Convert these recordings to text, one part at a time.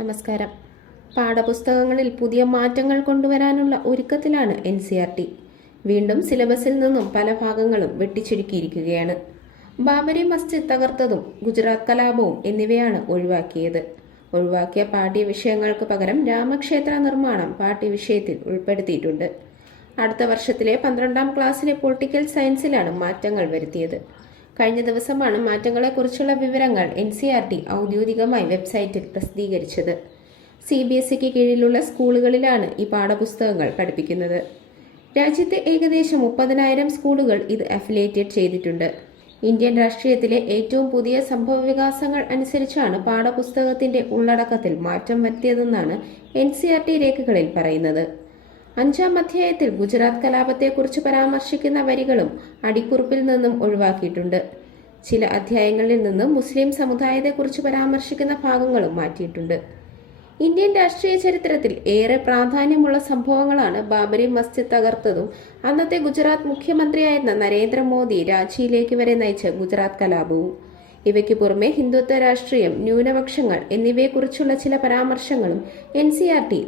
നമസ്കാരം. പാഠപുസ്തകങ്ങളിൽ പുതിയ മാറ്റങ്ങൾ കൊണ്ടുവരാനുള്ള ഒരുക്കത്തിലാണ് എൻ സി ആർ ടി വീണ്ടും സിലബസിൽ നിന്നും പല ഭാഗങ്ങളും വെട്ടിച്ചുരുക്കിയിരിക്കുകയാണ്. ബാബരി മസ്ജിദ് തകർത്തതും ഗുജറാത്ത് കലാപവും എന്നിവയാണ് ഒഴിവാക്കിയത്. ഒഴിവാക്കിയ പാഠ്യവിഷയങ്ങൾക്ക് പകരം രാമക്ഷേത്ര നിർമ്മാണം പാഠ്യവിഷയത്തിൽ ഉൾപ്പെടുത്തിയിട്ടുണ്ട്. അടുത്ത വർഷത്തിലെ പന്ത്രണ്ടാം ക്ലാസ്സിലെ പൊളിറ്റിക്കൽ സയൻസിലാണ് മാറ്റങ്ങൾ വരുത്തിയത്. കഴിഞ്ഞ ദിവസമാണ് മാറ്റങ്ങളെക്കുറിച്ചുള്ള വിവരങ്ങൾ എൻ സി ആർ ടി ഔദ്യോഗികമായി വെബ്സൈറ്റിൽ പ്രസിദ്ധീകരിച്ചത്. സി ബി എസ് ഇക്ക് കീഴിലുള്ള സ്കൂളുകളിലാണ് ഈ പാഠപുസ്തകങ്ങൾ പഠിപ്പിക്കുന്നത്. രാജ്യത്തെ ഏകദേശം മുപ്പതിനായിരം സ്കൂളുകൾ ഇത് അഫിലിയേറ്റഡ് ചെയ്തിട്ടുണ്ട്. ഇന്ത്യൻ രാഷ്ട്രീയത്തിലെ ഏറ്റവും പുതിയ സംഭവ വികാസങ്ങൾ അനുസരിച്ചാണ് പാഠപുസ്തകത്തിന്റെ ഉള്ളടക്കത്തിൽ മാറ്റം വരുത്തിയതെന്നാണ് എൻ സി ആർ ടി രേഖകളിൽ പറയുന്നത്. അഞ്ചാം അധ്യായത്തിൽ ഗുജറാത്ത് കലാപത്തെക്കുറിച്ച് പരാമർശിക്കുന്ന വരികളും അടിക്കുറിപ്പിൽ നിന്നും ഒഴിവാക്കിയിട്ടുണ്ട്. ചില അധ്യായങ്ങളിൽ നിന്ന് മുസ്ലിം സമുദായത്തെക്കുറിച്ച് പരാമർശിക്കുന്ന ഭാഗങ്ങളും മാറ്റിയിട്ടുണ്ട്. ഇന്ത്യൻ രാഷ്ട്രീയ ചരിത്രത്തിൽ ഏറെ പ്രാധാന്യമുള്ള സംഭവങ്ങളാണ് ബാബരി മസ്ജിദ് തകർത്തതും അന്നത്തെ ഗുജറാത്ത് മുഖ്യമന്ത്രിയായിരുന്ന നരേന്ദ്രമോദി രാജിയിലേക്ക് വരെ നയിച്ച ഗുജറാത്ത് കലാപവും. ഇവയ്ക്ക് പുറമെ ഹിന്ദുത്വ രാഷ്ട്രീയം ന്യൂനപക്ഷങ്ങൾ എന്നിവയെക്കുറിച്ചുള്ള ചില പരാമർശങ്ങളും എൻ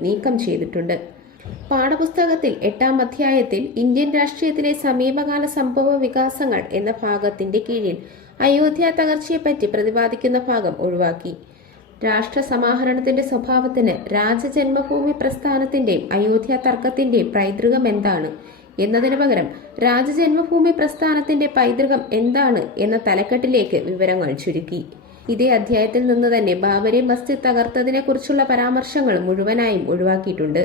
നീക്കം ചെയ്തിട്ടുണ്ട്. പാഠപുസ്തകത്തിൽ എട്ടാം അധ്യായത്തിൽ ഇന്ത്യൻ രാഷ്ട്രീയത്തിലെ സമീപകാല സംഭവ വികാസങ്ങൾ എന്ന ഭാഗത്തിന്റെ കീഴിൽ അയോധ്യ തകർച്ചയെപ്പറ്റി പ്രതിപാദിക്കുന്ന ഭാഗം ഒഴിവാക്കി. രാഷ്ട്ര സമാഹരണത്തിന്റെ സ്വഭാവത്തിന് രാജജന്മഭൂമി പ്രസ്ഥാനത്തിന്റെയും അയോധ്യ തർക്കത്തിന്റെയും പൈതൃകം എന്താണ്? എന്നതിനു പകരം രാജജന്മഭൂമി പ്രസ്ഥാനത്തിന്റെ പൈതൃകം എന്താണ്? എന്ന തലക്കെട്ടിലേക്ക് വിവരങ്ങൾ ചുരുക്കി. ഇതേ അധ്യായത്തിൽ നിന്ന് തന്നെ ബാബരി മസ്ജിദ് തകർത്തതിനെ കുറിച്ചുള്ള പരാമർശങ്ങൾ മുഴുവനായും ഒഴിവാക്കിയിട്ടുണ്ട്.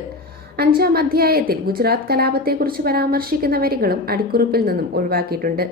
അഞ്ചാം അധ്യായത്തിൽ ഗുജറാത്ത് കലാപത്തെക്കുറിച്ച് പരാമർശിക്കുന്ന വരികളും അടിക്കുറിപ്പിൽ നിന്നും ഒഴിവാക്കിയിട്ടുണ്ട്.